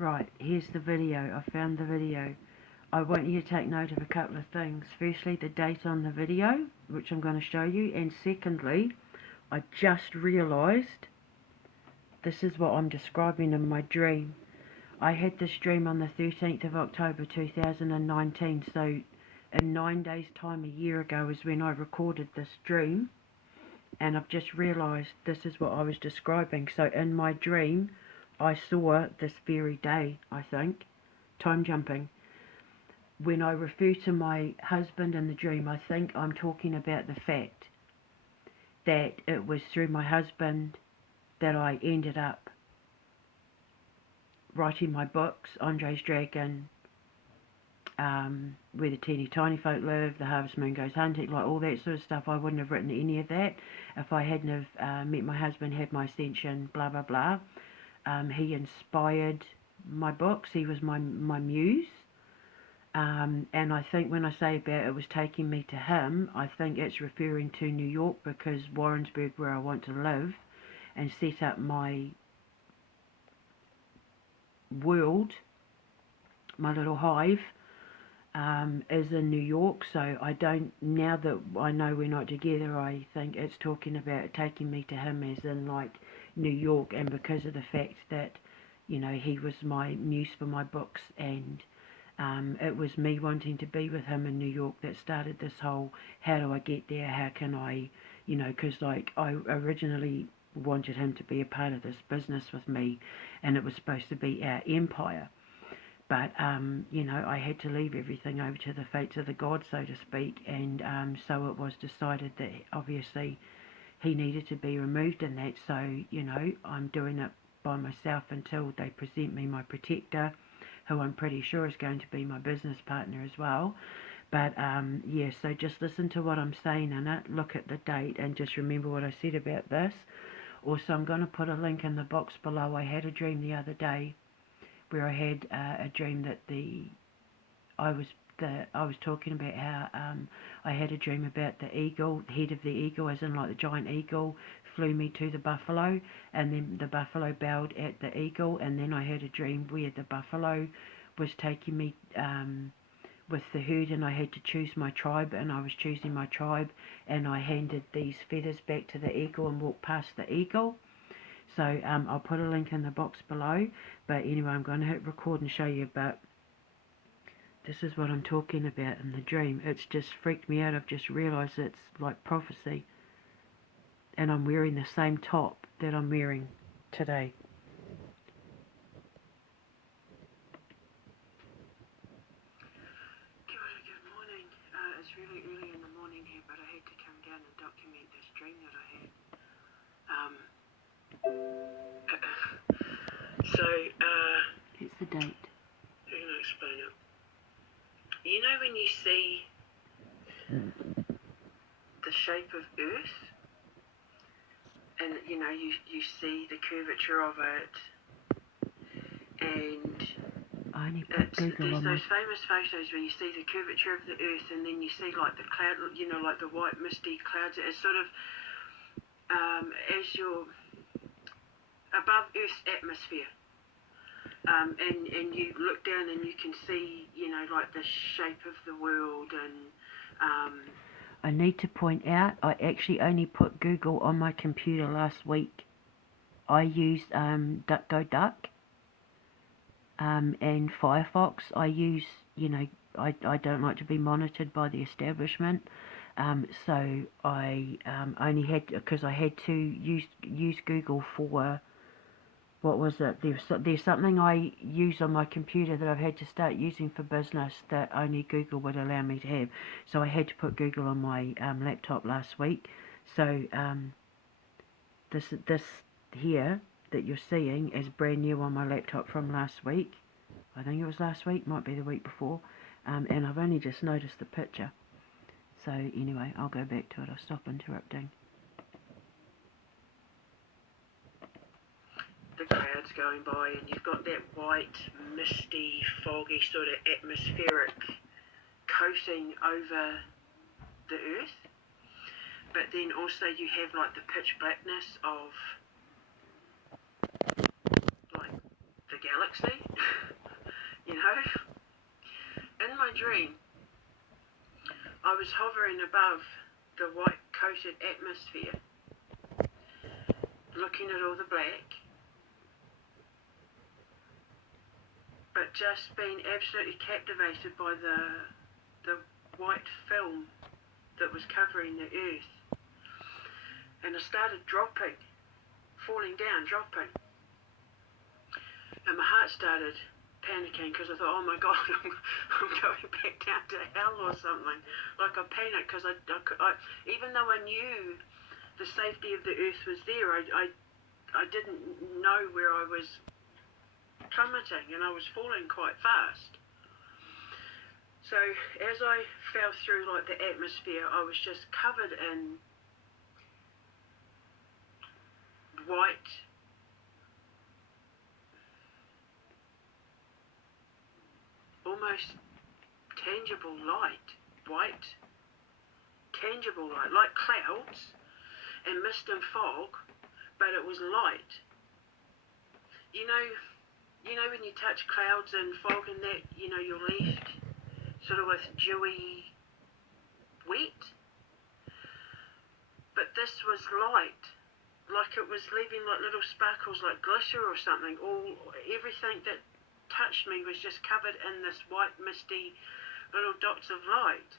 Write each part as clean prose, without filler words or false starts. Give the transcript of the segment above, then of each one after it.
Right, here's the video. I found the video. I want you to take note of a couple of things. Firstly, the date on the video, which I'm going to show you. And secondly, I just realised this is what I'm describing in my dream. I had this dream on the 13th of October 2019, so in 9 days time, a year ago, is when I recorded this dream. And I've just realised this is what I was describing. So in my dream, I saw this very day, I think, time jumping. When I refer to my husband in the dream, I think I'm talking about the fact that it was through my husband that I ended up writing my books, Andre's Dragon, Where the Teeny Tiny Folk Live, The Harvest Moon Goes Hunting, like all that sort of stuff. I wouldn't have written any of that if I hadn't have met my husband, had my ascension, blah, blah, blah. He inspired my books. He was my muse. And I think when I say about it was taking me to him, I think it's referring to New York, because Warrensburg, where I want to live and set up my world, my little hive, is in New York. So I don't, now that I know we're not together, I think it's talking about taking me to him as in like New York, and because of the fact that, you know, he was my muse for my books, and it was me wanting to be with him in New York that started this whole, how do I get there, how can I, you know, because like I originally wanted him to be a part of this business with me, and it was supposed to be our empire. But, you know, I had to leave everything over to the fates of the gods, so to speak, and so it was decided that obviously he needed to be removed in that. So, you know, I'm doing it by myself until they present me my protector, who I'm pretty sure is going to be my business partner as well. But, yeah, so just listen to what I'm saying in it, look at the date, and just remember what I said about this. Also, I'm going to put a link in the box below. I had a dream the other day where I had a dream that I was talking about how I had a dream about the eagle, the head of the eagle, as in like the giant eagle, flew me to the buffalo, and then the buffalo bowed at the eagle, and then I had a dream where the buffalo was taking me with the herd, and I had to choose my tribe, and I was choosing my tribe, and I handed these feathers back to the eagle and walked past the eagle. So I'll put a link in the box below, but anyway, I'm going to hit record and show you, but this is what I'm talking about in the dream. It's just freaked me out. I've just realised it's like prophecy, and I'm wearing the same top that I'm wearing today. Good morning. It's really early in the morning here, but I had to come down and document this dream that I had. It's the date. How can I explain it? You know when you see the shape of Earth, and you know you see the curvature of it, and there's those famous photos where you see the curvature of the Earth, and then you see like the cloud, you know, like the white misty clouds. It's sort of as you're above Earth's atmosphere. And you look down and you can see, you know, like the shape of the world. And I need to point out, I actually only put Google on my computer last week. I used DuckGoDuck and Firefox. I use, you know, I don't like to be monitored by the establishment. So I only had, because I had to use Google for, what was it? There's something I use on my computer that I've had to start using for business that only Google would allow me to have. So I had to put Google on my laptop last week. So this here that you're seeing is brand new on my laptop from last week. I think it was last week, might be the week before. And I've only just noticed the picture. So anyway, I'll go back to it. I'll stop interrupting. The clouds going by, and you've got that white, misty, foggy sort of atmospheric coating over the Earth. But then also you have like the pitch blackness of like the galaxy. galaxy. You know, in my dream, I was hovering above the white coated atmosphere, looking at all the black, but just being absolutely captivated by the white film that was covering the earth. And I started dropping, falling down, dropping. And my heart started panicking because I thought, oh my God, I'm going back down to hell or something. Like I panicked because I even though I knew the safety of the earth was there, I didn't know where I was plummeting, and I was falling quite fast. So as I fell through like the atmosphere, I was just covered in white, almost tangible light, white, tangible light, like clouds and mist and fog, but it was light. You know when you touch clouds and fog and that, you know, you're left sort of with dewy wet, but this was light, like it was leaving like little sparkles, like glitter or something. Everything that touched me was just covered in this white misty little dots of light.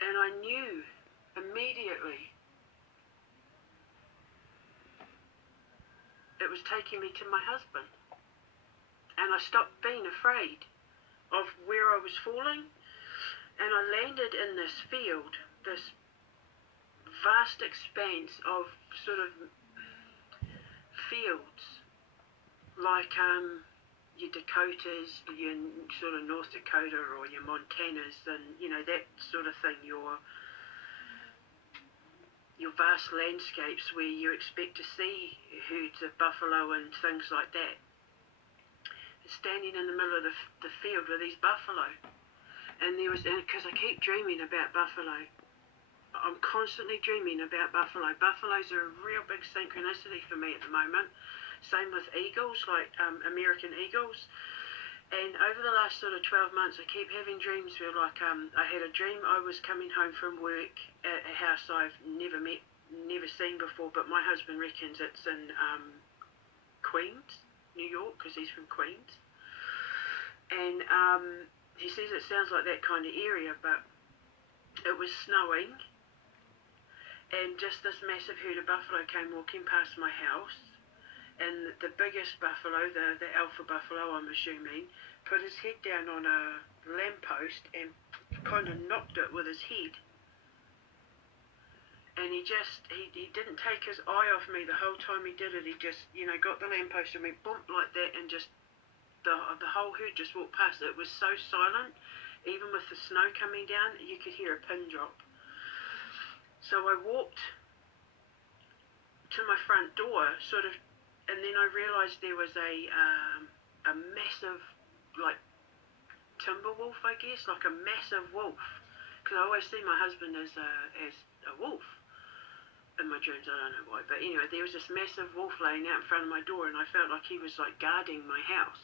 And I knew immediately it was taking me to my husband. And I stopped being afraid of where I was falling, and I landed in this field, this vast expanse of sort of fields, like your Dakotas, your sort of North Dakota or your Montanas, and you know, that sort of thing, your vast landscapes where you expect to see herds of buffalo and things like that. Standing in the middle of the field with these buffalo, and because I keep dreaming about buffalo. I'm constantly dreaming about buffalo. Buffaloes are a real big synchronicity for me at the moment. Same with eagles, like American eagles. And over the last sort of 12 months, I keep having dreams where, like, I had a dream I was coming home from work at a house I've never seen before, but my husband reckons it's in Queens, New York, because he's from Queens. And he says it sounds like that kind of area, but it was snowing, and just this massive herd of buffalo came walking past my house, and the biggest buffalo, the alpha buffalo I'm assuming, put his head down on a lamppost and kind of knocked it with his head. And he didn't take his eye off me the whole time he did it. He just, you know, got the lamppost and went bump like that, and just the whole herd just walked past. It was so silent, even with the snow coming down, you could hear a pin drop. So I walked to my front door, sort of, and then I realised there was a massive, like, timber wolf, I guess, like a massive wolf. Because I always see my husband as a wolf in my dreams, I don't know why. But anyway, there was this massive wolf laying out in front of my door, and I felt like he was like guarding my house.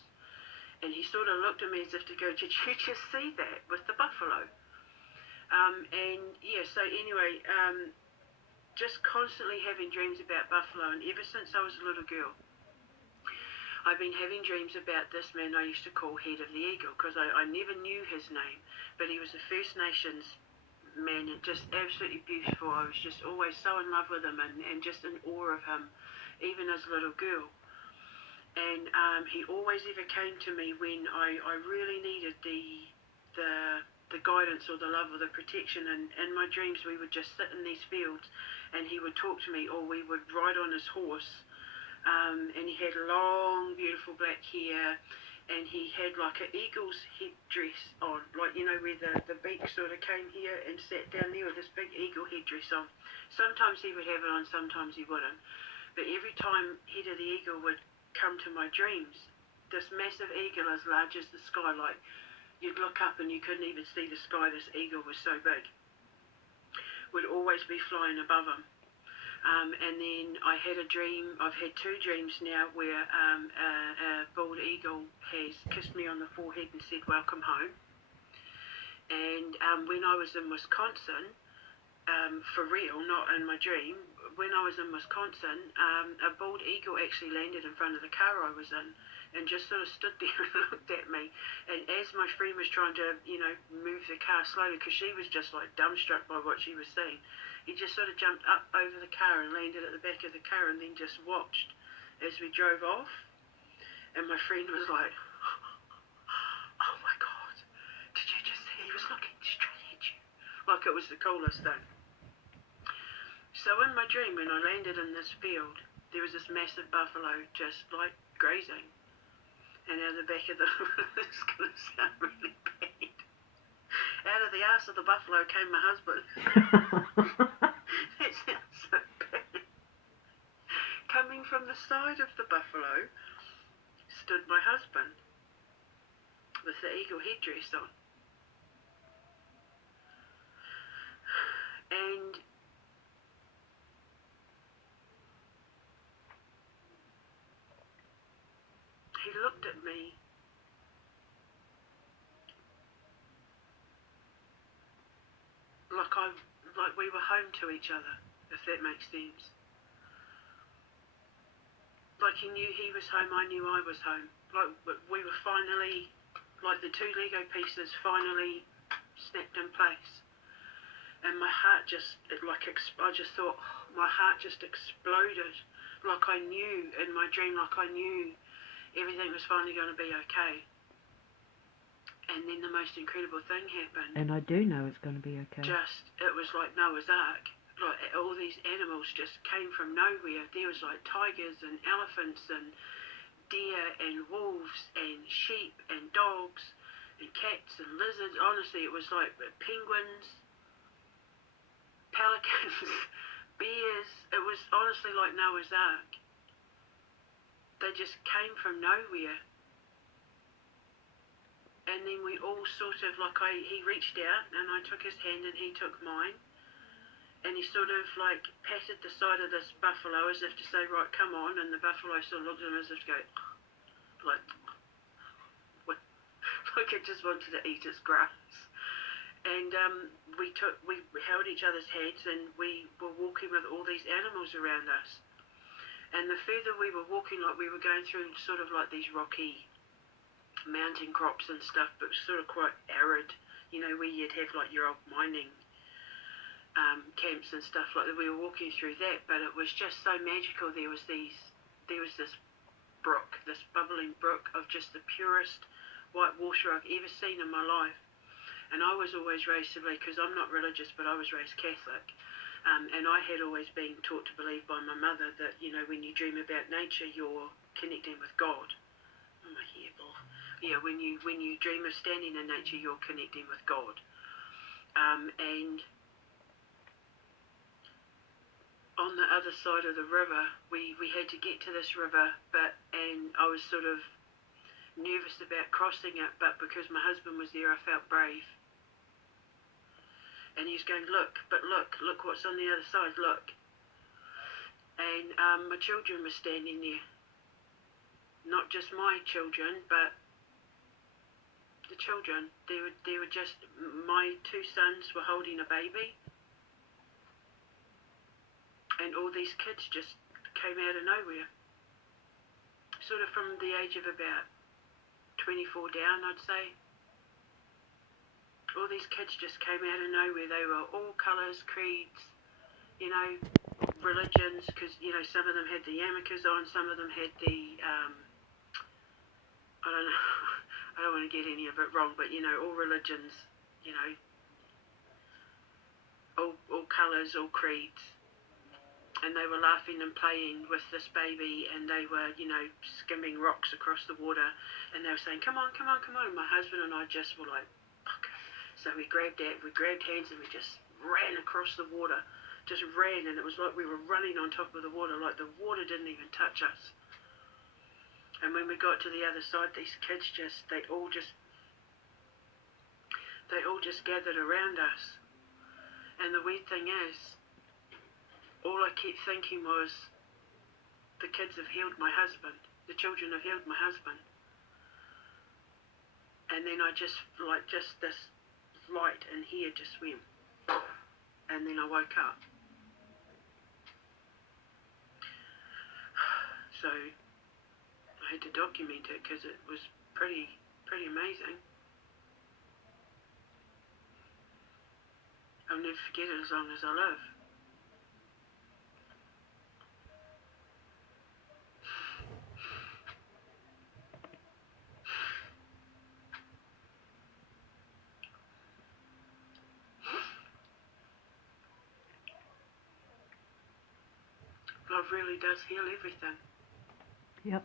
And he sort of looked at me as if to go, did you just see that with the buffalo? And yeah, so anyway, just constantly having dreams about buffalo, and ever since I was a little girl, I've been having dreams about this man I used to call Head of the Eagle, because I never knew his name, but he was a First Nations man, and just absolutely beautiful. I was just always so in love with him, and just in awe of him, even as a little girl. And he always ever came to me when I really needed the guidance or the love or the protection. And in my dreams, we would just sit in these fields, and he would talk to me, or we would ride on his horse. And he had long, beautiful black hair, and he had like an eagle's headdress on, like, you know, where the beak sort of came here and sat down there with this big eagle headdress on. Sometimes he would have it on, sometimes he wouldn't. But every time Head of the Eagle would come to my dreams, this massive eagle as large as the sky, like you'd look up and you couldn't even see the sky, this eagle was so big, would always be flying above him. And then I had a dream, I've had two dreams now where a bald eagle has kissed me on the forehead and said, welcome home. And when I was in Wisconsin, for real, not in my dream, when I was in Wisconsin, a bald eagle actually landed in front of the car I was in and just sort of stood there and looked at me. And as my friend was trying to, move the car slowly, because she was just like dumbstruck by what she was seeing, he just sort of jumped up over the car and landed at the back of the car and then just watched as we drove off. And my friend was like, oh my God, did you just see? He was looking straight at you. Like it was the coolest thing. So in my dream, when I landed in this field, there was this massive buffalo just like grazing. And out of the back of the, this is going to sound really bad, out of the arse of the buffalo came my husband. That sounds so bad. Coming from the side of the buffalo stood my husband with the eagle headdress on. And he looked at me like we were home to each other, if that makes sense. Like he knew he was home, I knew I was home. Like we were finally, like the two Lego pieces finally snapped in place. And my heart just, I just thought, my heart just exploded. Like I knew in my dream, like I knew everything was finally going to be okay. And then the most incredible thing happened. And I do know it's going to be okay. It was like Noah's Ark. Like all these animals just came from nowhere. There was like tigers and elephants and deer and wolves and sheep and dogs and cats and lizards. Honestly, it was like penguins, pelicans, bears. It was honestly like Noah's Ark. They just came from nowhere. And then we all sort of, he reached out and I took his hand and he took mine. And he sort of patted the side of this buffalo as if to say, right, come on. And the buffalo sort of looked at him as if to go, what? Like it just wanted to eat its grass. And we held each other's hands and we were walking with all these animals around us. And the further we were walking, we were going through sort of these rocky mountain crops and stuff, but sort of quite arid, where you'd have your old mining camps and stuff like that. We were walking through that, but it was just so magical. There was this brook, this bubbling brook of just the purest white water I've ever seen in my life. And I was always raised to believe, because I'm not religious, but I was raised Catholic, and I had always been taught to believe by my mother that, when you dream about nature, you're connecting with God. Oh my hairball. Yeah, when you dream of standing in nature, you're connecting with God. And on the other side of the river, we had to get to this river, and I was sort of nervous about crossing it, but because my husband was there, I felt brave. And he's going, look what's on the other side, look. And my children were standing there. Not just my children, but the children. They were just, my two sons were holding a baby. And all these kids just came out of nowhere. Sort of from the age of about 24 down, I'd say. All these kids just came out of nowhere. They were all colours, creeds, religions, because, some of them had the yarmulkes on, some of them had the, I don't know, I don't want to get any of it wrong, but, all religions, all colours, all creeds. And they were laughing and playing with this baby, and they were, skimming rocks across the water, and they were saying, come on, come on, come on. And my husband and I just were like, okay. So we grabbed hands and we just ran across the water, just ran, and it was like we were running on top of the water, like the water didn't even touch us. And when we got to the other side, these kids they all just gathered around us. And the weird thing is, all I kept thinking was, the kids have healed my husband. The children have healed my husband. And then I just, like, just this light in here just went. And then I woke up. So I had to document it because it was pretty amazing. I'll never forget it as long as I live. Love really does heal everything. Yep.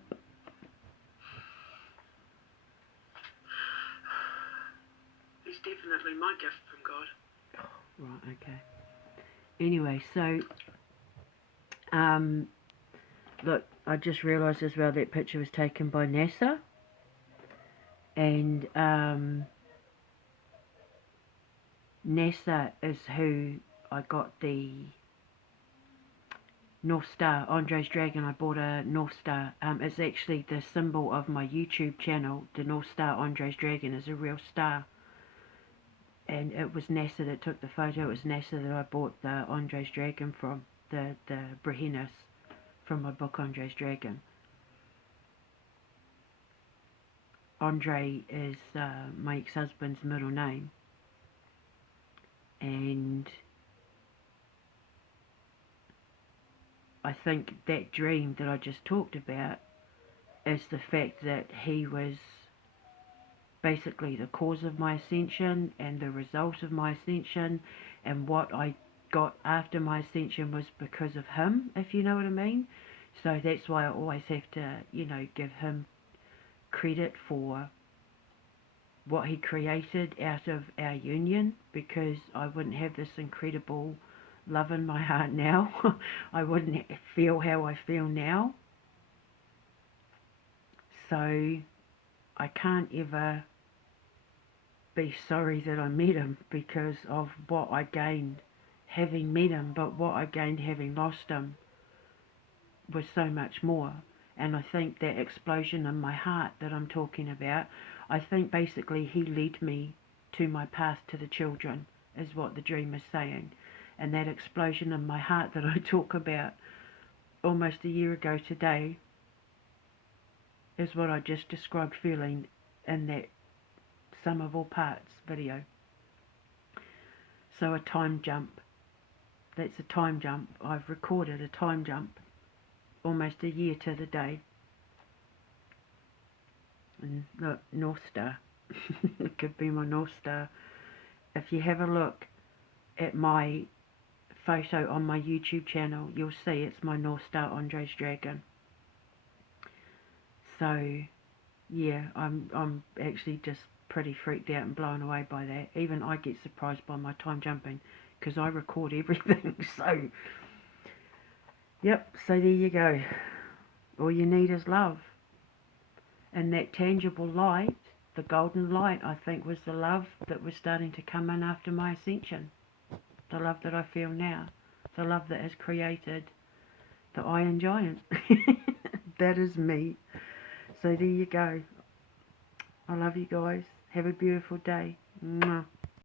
It's definitely my gift from God. Right, okay. Anyway, so, look, I just realised as well that picture was taken by NASA. And, NASA is who I got the North Star, Andre's Dragon. I bought a North Star. It's actually the symbol of my YouTube channel. The North Star Andre's Dragon is a real star. And it was NASA that took the photo. It was NASA that I bought the Andre's Dragon from, the Brehinus from my book Andre's Dragon. Andre is my ex-husband's middle name. And I think that dream that I just talked about is the fact that he was basically the cause of my ascension and the result of my ascension, and what I got after my ascension was because of him, if you know what I mean. So that's why I always have to, you know, give him credit for what he created out of our union, because I wouldn't have this incredible love in my heart now. I wouldn't feel how I feel now. So I can't ever be sorry that I met him because of what I gained having met him, but what I gained having lost him was so much more. And I think that explosion in my heart that I'm talking about, I think basically he led me to my path to the children, is what the dream is saying. And that explosion in my heart that I talk about almost a year ago today is what I just described feeling in that sum of all parts video. So a time jump. That's a time jump. I've recorded a time jump almost a year to the day. And look, North Star. It could be my North Star. If you have a look at my photo on my YouTube channel, you'll see it's my North Star Andre's Dragon. So yeah, I'm actually just pretty freaked out and blown away by that. Even I get surprised by my time jumping because I record everything. So yep, so there you go. All you need is love. And that tangible light, the golden light, I think was the love that was starting to come in after my ascension. The love that I feel now. The love that has created the Iron Giant. That is me. So there you go. I love you guys. Have a beautiful day. Mwah.